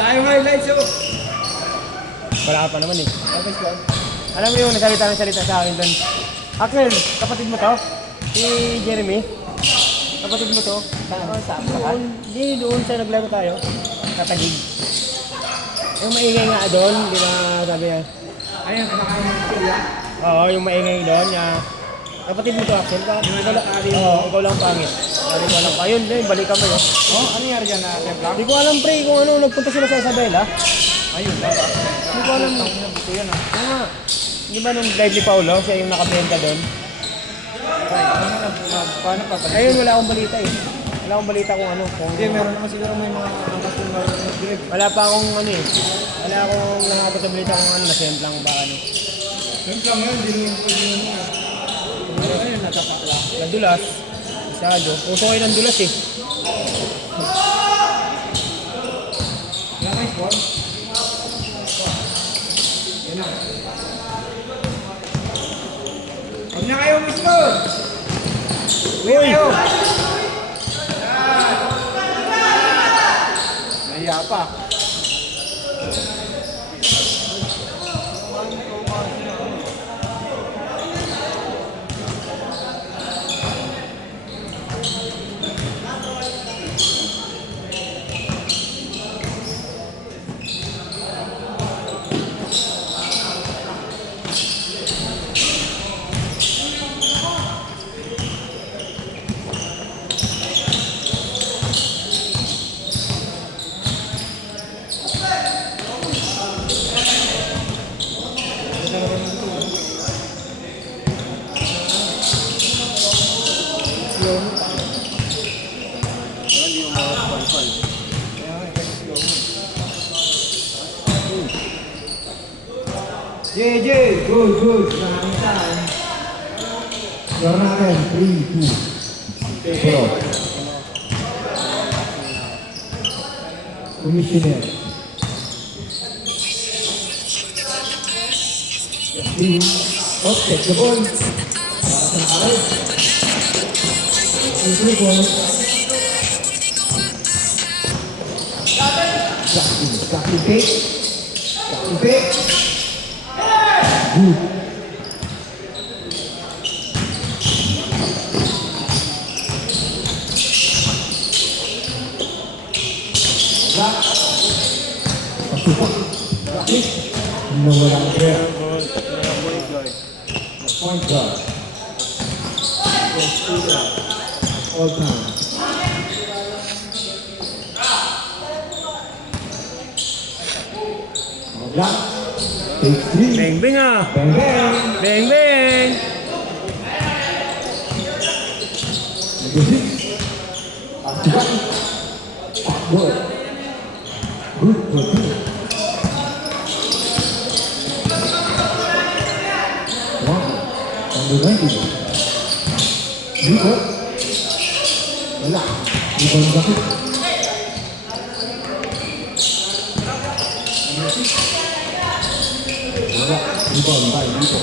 Sayang highlights oh. Wala ka pa naman eh. Alam mo yung nagsalita ng salita sa akin doon. Axel, kapatid mo to? Si Jeremy? Kapatid mo to? Saan? Hindi, doon sa naglaro tayo. Sa Taguig. Yung maingay nga doon, di ba sabi niya? Ayun, kumakain ng pila. Oo, yung maingay doon niya. Kapatid mo to, Axel? Ikaw lang pangit. Sabi ko alam pa. Ayun, balikan mo yun. Oh, ano nangyari dyan na templang? Hindi ko alam pre kung ano, nagpunta sila sa Isabela. Ayun, baba. Hindi ko alam. Buti yan ah. Ah, di ba nung live ni Paulo, siya yung nakabenta doon? Paano pa? Ayun, wala akong balita eh. Wala akong balita kung ano. Hindi, meron naman siguro may mga customer na direct. Wala pa akong ano eh. Wala akong nakakapit sa balita kung ano, nasemplang ba ano. Templang yun, hindi naman pwede yun. Ayun, natatapla. Nadulas. Masyado. Puso kayo ng dulas eh. Wala kayo squad? Yan na. Huwag na kayo umiscore! Uy! Kayo! Nahiya pa. JJ, good. Maraming time. Score natin, 3-2. Pero, Commissioner. Oh, take the ball. Para sa nakakit. Ito ball. Captain Pick. Good. Pasukan. Bakit? Nawala ang prayer. Point guard. All time. Black. Take 3. Beng beng ah! Bang bang. Beng beng! Number 6. Pasukan. Backboard. Good for 2. Number 90. Dito. Wala. Dito ang sakit. Number 6. Wala. Dito ang tayo. Dito.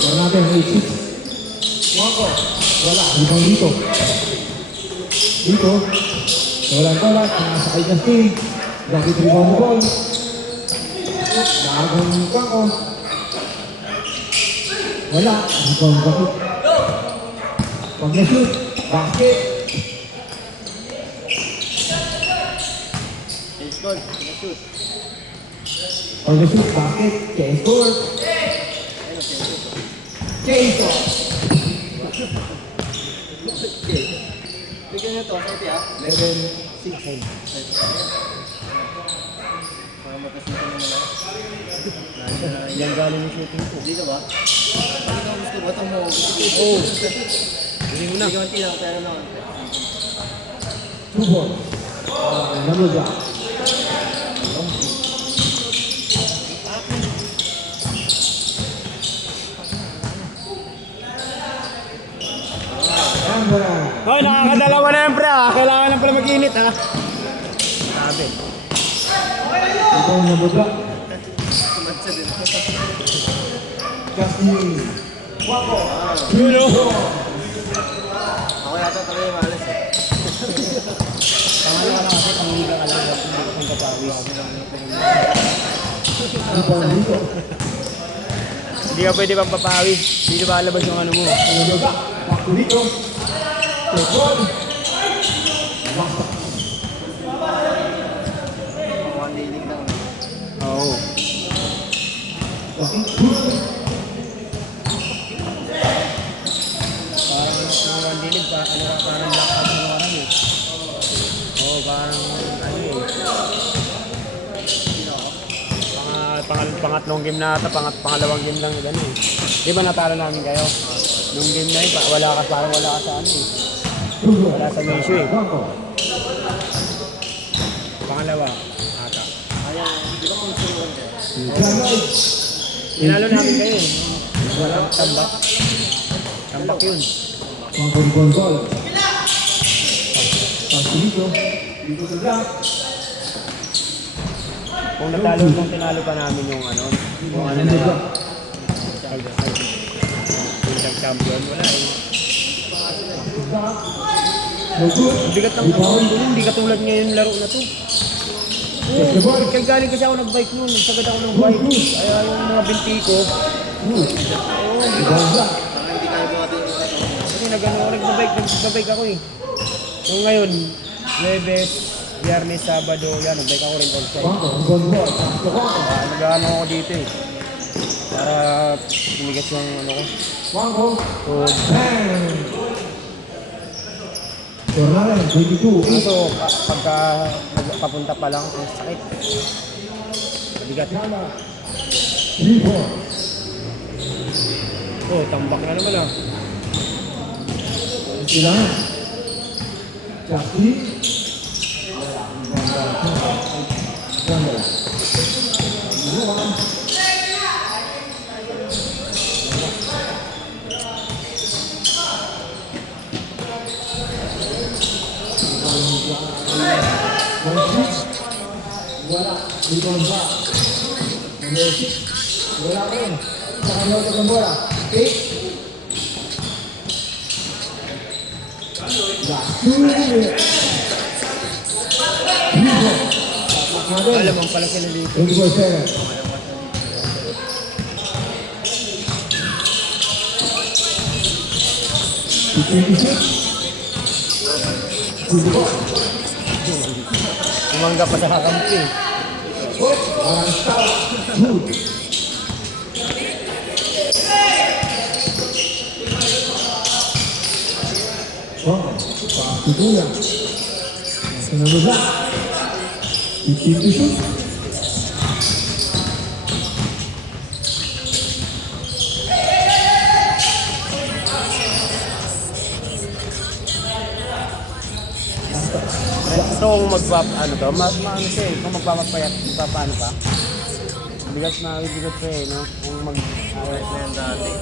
Wala natin. 86. Wala. Dito ang dito. Dito. Wala ang tolat. Nakasakay ka stage. Bakit rebound ball. Bagong mukha ko. Wala. Dito ang bakit. Pag na-shoot. Basket. Pag na-shoot. Basket. K-score. K-score. Bigyan nyo ito, sorti ah. Level 6. Para mapasitin mo na. Yan galing yung shooting ko. Dito ba? Ano ka gusto ba? Itong mo. Oo. Hindi mo na. Hindi konti lang, pero naman. 2 balls. Number block. Hoy, nakakadalawa na yan pre ah. Kailangan lang pala mag-init ah. Sabi. Ito ang number block. Tumatsa din. Justin. Yun o. Ako yata talaga yung malas eh. ano ka na kasi, pangliga ka lang, hindi ka pang papawis. Rebound dito. Hindi ka pwede pang papawis, hindi ba alabas yung ano mo. Pinabaga. Back to dito. Rebound. Basta. One day league lang. Oo. Bakit? Push. Parang yung one dilig, parang laptop ng orang eh. Oo, parang ano eh. Pangatlong game na ata, pangalawang game lang yun eh. Di ba natalo namin kayo? Nung game na yun, parang wala ka sa ano eh. Wala sa issue eh. Pangalawa, ata. Ayaw, di ba kung suruan ka? Tinalo namin kayo eh. Wala, tambak. Tambak yun. Pangkon-kon-kon. Back to dito. Dito sa block. Kung tinalo pa namin yung ano na yung champion, wala eh. No good. Ang bigat ng katawan doon, hindi katulad ngayon laro na to. Oo, kaya galing kasi ako nag-bike noon, nagsagad ako ng bike. Kaya yung mga binti ko, oo, Rebound block. Parang hindi kayo buhatin yung ano. kasi nagbabike ako eh. Yung ngayon, Webes, Biyernes, Sabado, yan, nagbike ako rin also. Pangkon-kon-kon. Back to Pangkon. Nag-ano ako dito eh. Para tumigas yung ano ko. Pangkon. So, Bang! Tornaren, 22. kaso pagka papunta pa lang, ang sakit. Mabigat. Tama. 3-4. Oh, tambak na naman ah. Sila. Justin. Ganda. Dua. Wala. Rebound ba? Number 6. Wala rin. Sa kanya ito ng bola. 8. Last 2 minutes. Alam mo pala sila dito. 24-7. Umangga pa sa kakampi. Pagtutulang. Sunod na. 15 to shoot. So kung ano to, ano siya eh, kung magpapapayat, magpapaano ka? Bigat pa eh, no? Kung Ayos na yan dati.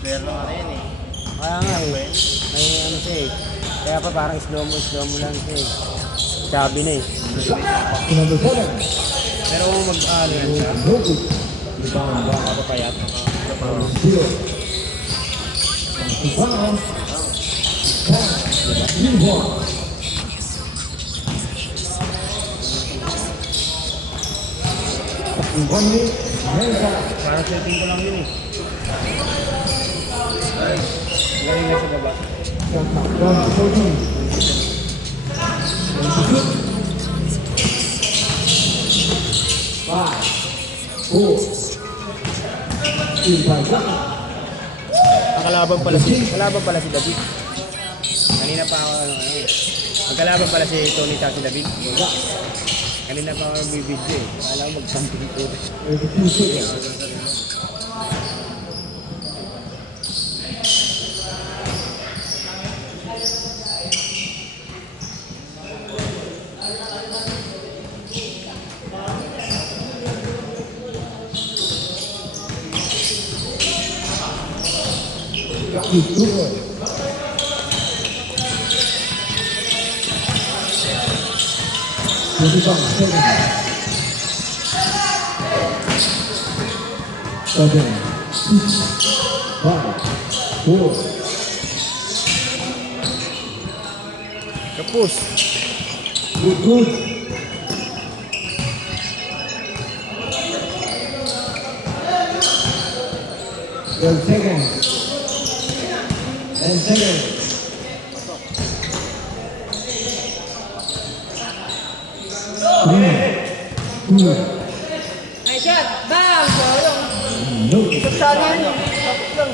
Pero ano yan eh. kaya nga eh, may ano siya eh. Kaya pa parang slow mo lang siya eh. Sabi na eh. Number 7. Pero kung ano yan siya, Jokic. Rebound ba? papapayat. 0. Wow. 3-1. One minute. America. Parang setting ko lang yun eh. Galing na sa baba. Santa. 1-14. Five, four, three, five, Kalaban pala si David. Kanina pa ako magkalaban pala si Tony at si David. Kanina pa ako nagbibidyo eh. Alam mo mag-camping ko. 32 seconds. Seven, six, 5, 4. Kapus. Good, good. Twelve seconds. 10 seconds. Three, two, Ay, shot! Bang! Sayang! no. Sana yun. Tapos lang.